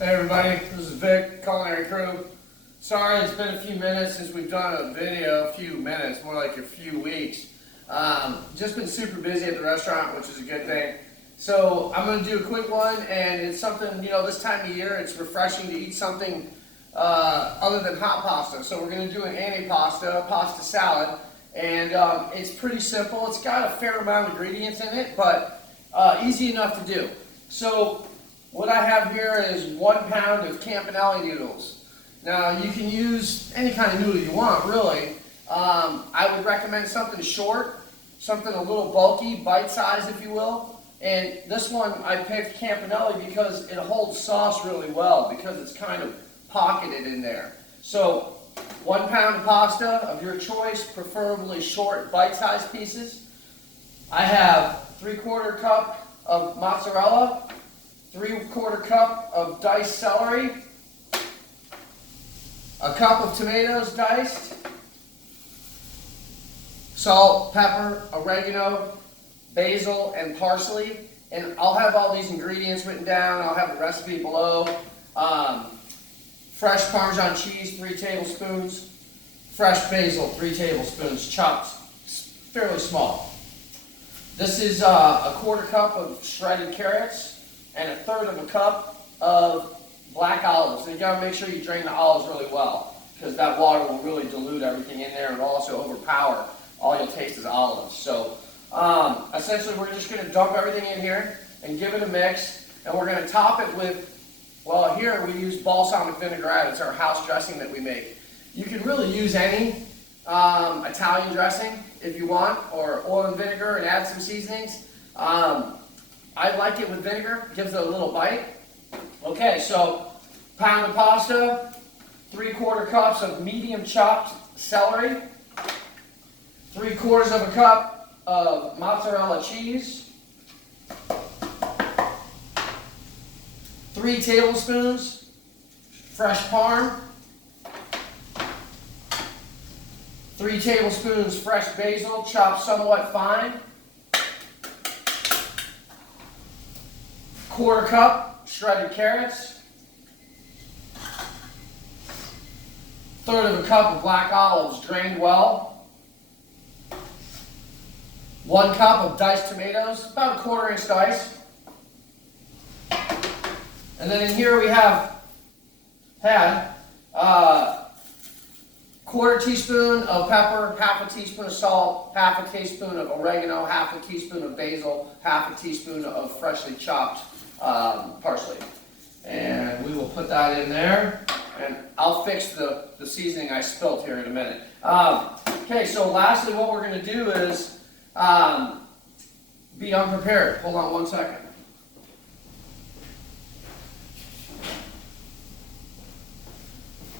Hey everybody, this is Vic, Culinary Crew. Sorry it's been a few minutes since we've done a video, a few minutes, more like a few weeks. Just been super busy at the restaurant, which is a good thing. So I'm going to do a quick one, and it's something, this time of year it's refreshing to eat something other than hot pasta. So we're going to do an antipasta, pasta salad, and it's pretty simple. It's got a fair amount of ingredients in it, but easy enough to do. So what I have here is 1 pound of campanelli noodles. Now you can use any kind of noodle you want, really. I would recommend something short, something a little bulky, bite-sized if you will. And this one I picked campanelli because it holds sauce really well, because it's kind of pocketed in there. So 1 pound of pasta of your choice, preferably short, bite-sized pieces. I have 3/4 cup of mozzarella, 3/4 cup of diced celery, a cup of tomatoes diced, salt, pepper, oregano, basil, and parsley. And I'll have all these ingredients written down. I'll have the recipe below. Fresh Parmesan cheese, 3 tablespoons. Fresh basil, 3 tablespoons, chopped fairly small. This is a 1/4 cup of shredded carrots, and 1/3 of a cup of black olives. And you gotta make sure you drain the olives really well, because that water will really dilute everything in there and also overpower. All you'll taste is olives. So essentially we're just gonna dump everything in here and give it a mix, and we're gonna top it with, well, here we use balsamic vinaigrette. It's our house dressing that we make. You can really use any Italian dressing if you want, or oil and vinegar and add some seasonings. I like it with vinegar, it gives it a little bite. Okay, so pound of pasta, 3/4 cups of medium chopped celery, 3/4 of a cup of mozzarella cheese, 3 tablespoons fresh parm, 3 tablespoons fresh basil chopped somewhat fine, 1/4 cup shredded carrots, 1/3 of a cup of black olives drained well, 1 cup of diced tomatoes, about a 1/4 inch dice. And then in here we had 1/4 teaspoon of pepper, 1/2 teaspoon of salt, 1/2 teaspoon of oregano, 1/2 teaspoon of basil, 1/2 teaspoon of freshly chopped parsley. And we will put that in there, and I'll fix the seasoning I spilled here in a minute. Okay, so lastly what we're going to do is be unprepared. Hold on 1 second.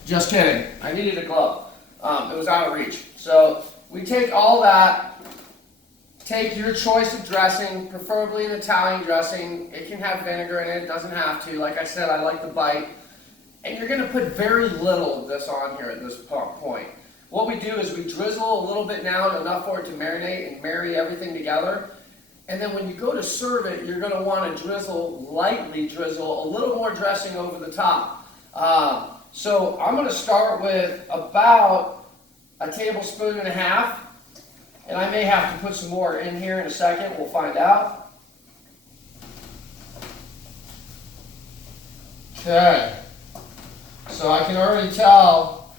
Just kidding. I needed a glove. It was out of reach. So we take all that. Take your choice of dressing, preferably an Italian dressing. It can have vinegar in it, it doesn't have to. Like I said, I like the bite. And you're going to put very little of this on here at this point. What we do is we drizzle a little bit now, enough for it to marinate and marry everything together. And then when you go to serve it, you're going to want to lightly drizzle a little more dressing over the top. So I'm going to start with about 1.5 tablespoons. And I may have to put some more in here in a second. We'll find out. Okay. So I can already tell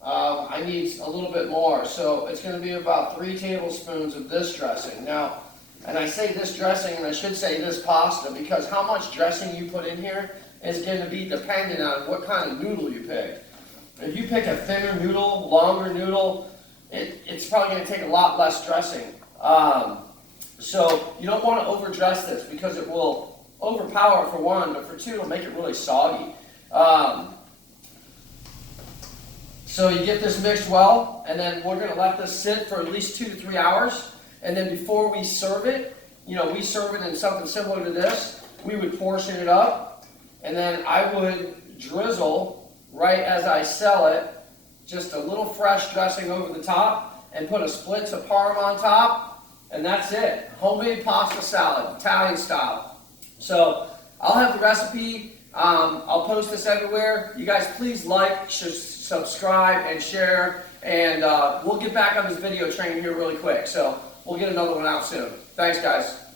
I need a little bit more. So it's going to be about 3 tablespoons of this dressing. Now, and I say this dressing, and I should say this pasta, because how much dressing you put in here is going to be dependent on what kind of noodle you pick. If you pick a thinner noodle, longer noodle, it's probably going to take a lot less dressing. So you don't want to overdress this, because it will overpower it for one, but for two, it'll make it really soggy. So you get this mixed well, and then we're going to let this sit for at least 2 to 3 hours. And then before we serve it, we serve it in something similar to this. We would portion it up, and then I would drizzle, right as I sell it, just a little fresh dressing over the top, and put a split of parm on top, and that's it. Homemade pasta salad, Italian style. So I'll have the recipe I'll post this everywhere. You guys please like, subscribe, and share. And we'll get back on this video training here really quick. So we'll get another one out soon. Thanks, guys.